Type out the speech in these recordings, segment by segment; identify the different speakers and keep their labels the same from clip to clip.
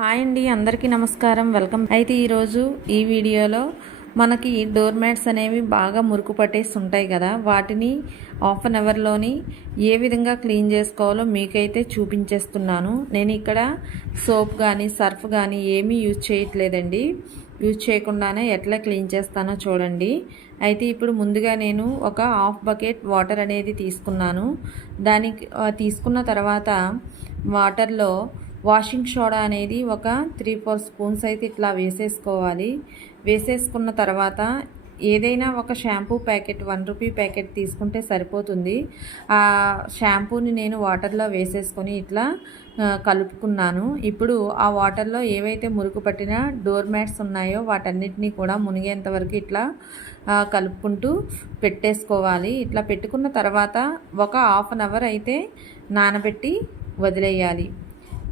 Speaker 1: Hi అండి అందరికీ నమస్కారం. వెల్కమ్. అయితే ఈరోజు ఈ వీడియోలో మనకి డోర్ మ్యాట్స్ అనేవి బాగా మురుకు పట్టేసి ఉంటాయి కదా. వాటిని హాఫ్ అన్ అవర్లోని ఏ విధంగా క్లీన్ చేసుకోవాలో మీకైతే చూపించేస్తున్నాను. నేను ఇక్కడ సోప్ కానీ సర్ఫ్ కానీ ఏమీ యూజ్ చేయట్లేదండి. యూజ్ చేయకుండానే ఎట్లా క్లీన్ చేస్తానో చూడండి. అయితే ఇప్పుడు ముందుగా నేను ఒక హాఫ్ బకెట్ వాటర్ అనేది తీసుకున్నాను. దానికి తీసుకున్న తర్వాత వాటర్లో వాషింగ్ సోడా అనేది ఒక త్రీ ఫోర్ స్పూన్స్ అయితే ఇట్లా వేసేసుకోవాలి. వేసేసుకున్న తర్వాత ఏదైనా ఒక shampoo packet one rupee packet తీసుకుంటే సరిపోతుంది. ఆ షాంపూని నేను వాటర్లో వేసేసుకొని ఇట్లా కలుపుకున్నాను. ఇప్పుడు ఆ వాటర్లో ఏవైతే మురుకు పట్టిన డోర్ మ్యాట్స్ ఉన్నాయో వాటన్నిటినీ కూడా మునిగేంత వరకు ఇట్లా కలుపుకుంటూ పెట్టేసుకోవాలి. ఇట్లా పెట్టుకున్న తర్వాత ఒక హాఫ్ అన్ అవర్ అయితే నానబెట్టి వదిలేయాలి.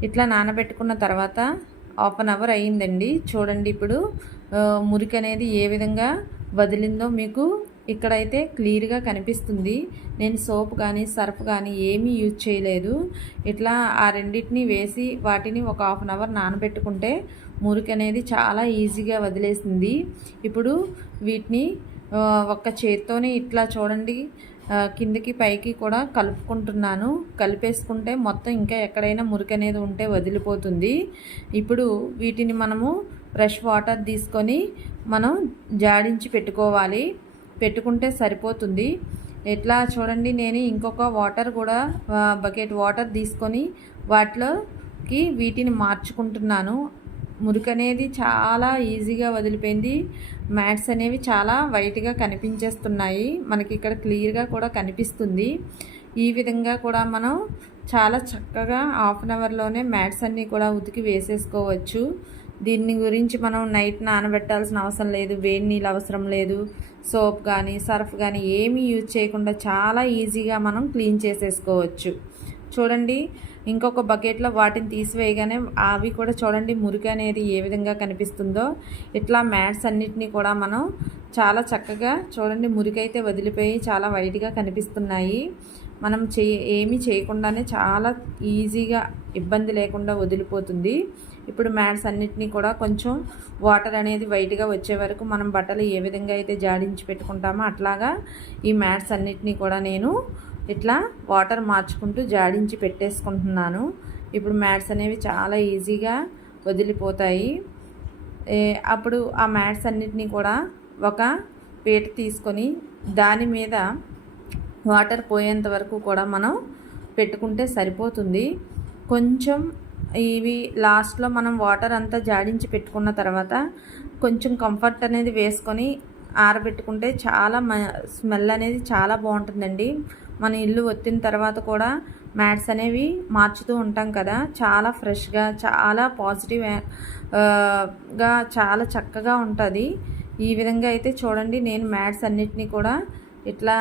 Speaker 1: ఇట్లా నానబెట్టుకున్న తర్వాత హాఫ్ అన్ అవర్ అయ్యిందండి. చూడండి ఇప్పుడు మురికి అనేది ఏ విధంగా వదిలిందో మీకు ఇక్కడైతే క్లియర్గా కనిపిస్తుంది. నేను సోప్ కానీ సర్ఫ్ కానీ ఏమీ యూజ్ చేయలేదు. ఇట్లా ఆ రెండింటిని వేసి వాటిని ఒక హాఫ్ అన్ అవర్ నానబెట్టుకుంటే మురికి అనేది చాలా ఈజీగా వదిలేసింది. ఇప్పుడు వీటిని ఒక్క చేత్తోనే ఇట్లా చూడండి. కిందకి పైకి కూడా కలుపుకుంటున్నాను. కలిపేసుకుంటే మొత్తం ఇంకా ఎక్కడైనా మురికి అనేది ఉంటే వదిలిపోతుంది. ఇప్పుడు వీటిని మనము ఫ్రెష్ వాటర్ తీసుకొని మనం జాడించి పెట్టుకోవాలి. పెట్టుకుంటే సరిపోతుంది. ఎట్లా చూడండి నేను ఇంకొక వాటర్ కూడా బకెట్ వాటర్ తీసుకొని వాటిలోకి వీటిని మార్చుకుంటున్నాను. మురికి అనేది చాలా ఈజీగా వదిలిపోయింది. మ్యాట్స్ అనేవి చాలా వైట్గా కనిపించేస్తున్నాయి. మనకి ఇక్కడ క్లియర్గా కూడా కనిపిస్తుంది. ఈ విధంగా కూడా మనం చాలా చక్కగా హాఫ్ అన్ అవర్లోనే మ్యాట్స్ అన్నీ కూడా ఉతికి వేసేసుకోవచ్చు. దీన్ని గురించి మనం నైట్ నానబెట్టాల్సిన అవసరం లేదు. వేడి నీళ్ళు అవసరం లేదు. సోప్ కానీ సర్ఫ్ కానీ ఏమీ యూజ్ చేయకుండా చాలా ఈజీగా మనం క్లీన్ చేసేసుకోవచ్చు. చూడండి ఇంకొక బకెట్లో వాటిని తీసివేయగానే అవి కూడా చూడండి మురికి అనేది ఏ విధంగా కనిపిస్తుందో. ఇట్లా మ్యాట్స్ అన్నిటినీ కూడా మనం చాలా చక్కగా చూడండి మురికి అయితే వదిలిపోయి చాలా వైట్గా కనిపిస్తున్నాయి. మనం చే ఏమీ చేయకుండానే చాలా ఈజీగా ఇబ్బంది లేకుండా వదిలిపోతుంది. ఇప్పుడు మ్యాట్స్ అన్నిటినీ కూడా కొంచెం వాటర్ అనేది వైట్గా వచ్చే వరకు మనం బట్టలు ఏ విధంగా అయితే జాడించి పెట్టుకుంటామో అట్లాగా ఈ మ్యాట్స్ అన్నిటినీ కూడా నేను ఇట్లా వాటర్ మార్చుకుంటూ జాడించి పెట్టేసుకుంటున్నాను. ఇప్పుడు మ్యాట్స్ అనేవి చాలా ఈజీగా వదిలిపోతాయి. అప్పుడు ఆ మ్యాట్స్ అన్నిటినీ కూడా ఒక పీట తీసుకొని దాని మీద వాటర్ పోయేంత వరకు కూడా మనం పెట్టుకుంటే సరిపోతుంది. కొంచెం ఇవి లాస్ట్లో మనం వాటర్ అంతా జాడించి పెట్టుకున్న తర్వాత కొంచెం కంఫర్ట్ అనేది వేసుకొని ఆరబెట్టుకుంటే చాలా మ స్మెల్ అనేది చాలా బాగుంటుందండి. మన ఇల్లు వచ్చిన తర్వాత కూడా మ్యాట్స్ అనేవి మార్చుతూ ఉంటాం కదా. చాలా ఫ్రెష్గా చాలా పాజిటివ్గా చాలా చక్కగా ఉంటుంది. ఈ విధంగా అయితే చూడండి నేను మ్యాట్స్ అన్నిటినీ కూడా ఇట్లా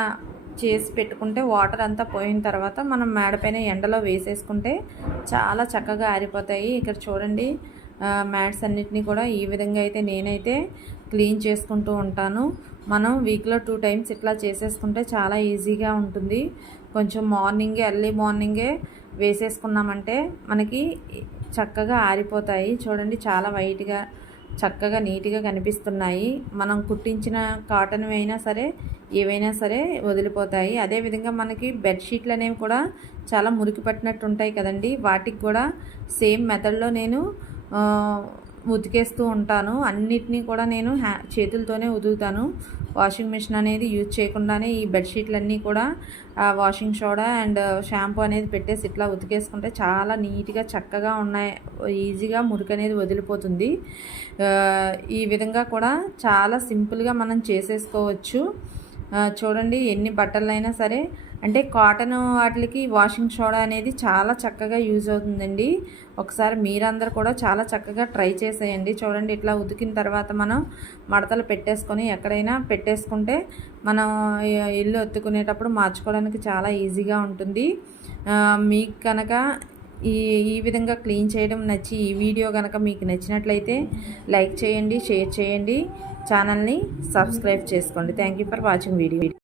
Speaker 1: చేసి పెట్టుకుంటే వాటర్ అంతా పోయిన తర్వాత మనం మేడపైన ఎండలో వేసేసుకుంటే చాలా చక్కగా ఆరిపోతాయి. ఇక్కడ చూడండి మ్యాట్స్ అన్నిటినీ కూడా ఈ విధంగా అయితే నేనైతే క్లీన్ చేసుకుంటూ ఉంటాను. మనం వీక్లో టూ టైమ్స్ ఇట్లా చేసేసుకుంటే చాలా ఈజీగా ఉంటుంది. కొంచెం మార్నింగే ఎర్లీ మార్నింగే వేసేసుకున్నామంటే మనకి చక్కగా ఆరిపోతాయి. చూడండి చాలా వైట్గా చక్కగా నీట్గా కనిపిస్తున్నాయి. మనం కుట్టించిన కాటన్ అయినా సరే ఏవైనా సరే వదిలిపోతాయి. అదేవిధంగా మనకి బెడ్షీట్లు అనేవి కూడా చాలా మురికి పట్టినట్టు ఉంటాయి కదండి. వాటికి కూడా సేమ్ మెథడ్లో నేను ఉతికేస్తూ ఉంటాను. అన్నిటినీ కూడా నేను హ్యా చేతులతోనే ఉతుకుతాను. వాషింగ్ మిషన్ అనేది యూజ్ చేయకుండానే ఈ బెడ్షీట్లన్నీ కూడా ఆ వాషింగ్ సోడా అండ్ షాంపూ అనేది పెట్టేసి ఇట్లా ఉతికేసుకుంటే చాలా నీట్గా చక్కగా ఉన్నాయి. ఈజీగా మురికి అనేది వదిలిపోతుంది. ఈ విధంగా కూడా చాలా సింపుల్గా మనం చేసేసుకోవచ్చు. చూడండి ఎన్ని బట్టలైనా సరే అంటే కాటన్ వాటికి వాషింగ్ సోడా అనేది చాలా చక్కగా యూజ్ అవుతుందండి. ఒకసారి మీరందరూ కూడా చాలా చక్కగా ట్రై చేసేయండి. చూడండి ఇట్లా ఉతికిన తర్వాత మనం మడతలు పెట్టేసుకొని ఎక్కడైనా పెట్టేసుకుంటే మనం ఇల్లు ఎత్తుకునేటప్పుడు మార్చుకోవడానికి చాలా ఈజీగా ఉంటుంది. మీకు కనుక ఈ ఈ విధంగా క్లీన్ చేయడం నచ్చి ఈ వీడియో కనుక మీకు నచ్చినట్లయితే లైక్ చేయండి షేర్ చేయండి. ఛానల్ని సబ్స్క్రైబ్ చేసుకోండి. Thank you for watching video.